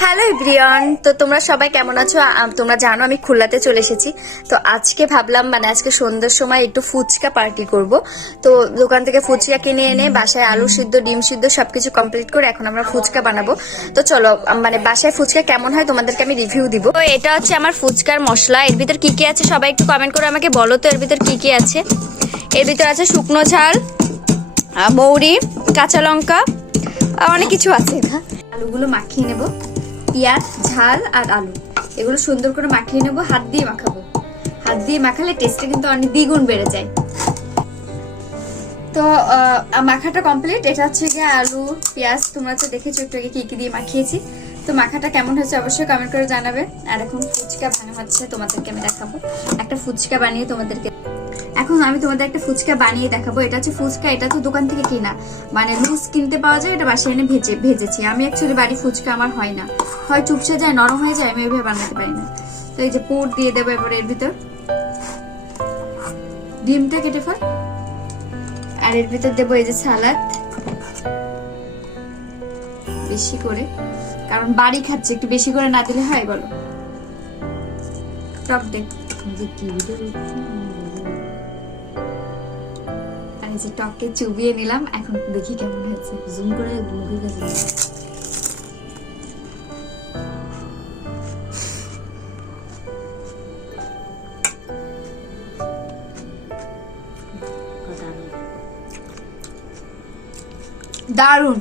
Hello everyone, তো তোমরা সবাই কেমন আছো? তোমরা জানো আমি খুলনাতে চলে এসেছি। তো আজকে ভাবলাম আজকে সন্ধ্যার সময় একটু ফুচকা পার্টি করব। তো দোকান থেকে ফুচকা কিনে এনে বাসায় আলু সিদ্ধ ডিম সিদ্ধ সবকিছু কমপ্লিট করে এখন আমরা ফুচকা বানাবো। তো চলো বাসায় ফুচকা কেমন হয় তোমাদেরকে আমি রিভিউ দিব। তো এটা হচ্ছে আমার ফুচকার মশলা। এর ভিতর কি কি আছে সবাই একটু কমেন্ট করে আমাকে বলো তো এর ভিতর কি কি আছে। এর ভিতর আছে শুকনো ঝাল, মৌরি, কাঁচা লঙ্কা, অনেক কিছু আছে। আলুগুলো মাখিয়ে নেব, পেঁয়াজ ঝাল আর আলু এগুলো সুন্দর করে মাখিয়ে নেব। হাত দিয়ে মাখাবো, হাত দিয়ে মাখালে টেস্টটা কিন্তু অনেক দ্বিগুণ বেড়ে যায়। তো মাখাটা কমপ্লিট। এটা হচ্ছে গিয়ে আলু পেঁয়াজ, তোমরা তো দেখেছো একটু আগে কি কি দিয়ে মাখিয়েছি। তো মাখাটা কেমন হয়েছে অবশ্যই কমেন্ট করে জানাবে। আর এখন ফুচকা বানানো হচ্ছে, তোমাদেরকে আমি দেখাবো একটা ফুচকা বানিয়ে তোমাদেরকে। এখন আমি তোমাদের একটা ফুচকা বানিয়ে দেখাবো। এটা হচ্ছে ফুচকা, এটা তো দোকান থেকে কিনা, লুজ কিনতে পাওয়া যায়। এটা বাসায় এনে ভেজেছি আমি। অ্যাকচুয়ালি বাড়ি ফুচকা আমার হয় না, হয় চুপসে যায়, নরম হয়ে যায়, আমি এভাবে বানাতে পারি না। তো এই যে পুর দিয়ে দেবো এবার এর ভিতর, ডিমটা কেটে ফেল। আর এর ভিতর দেবো এই যে সালাদ বেশি করে, কারণ বাড়ি খাচ্ছে, একটু বেশি করে না দিলে হয় বলো? টক দে, যে টকে চুবিয়ে নিলাম। এখন দেখি কেমন হয়েছে, জুম করে মুখে গেছে। দারুন।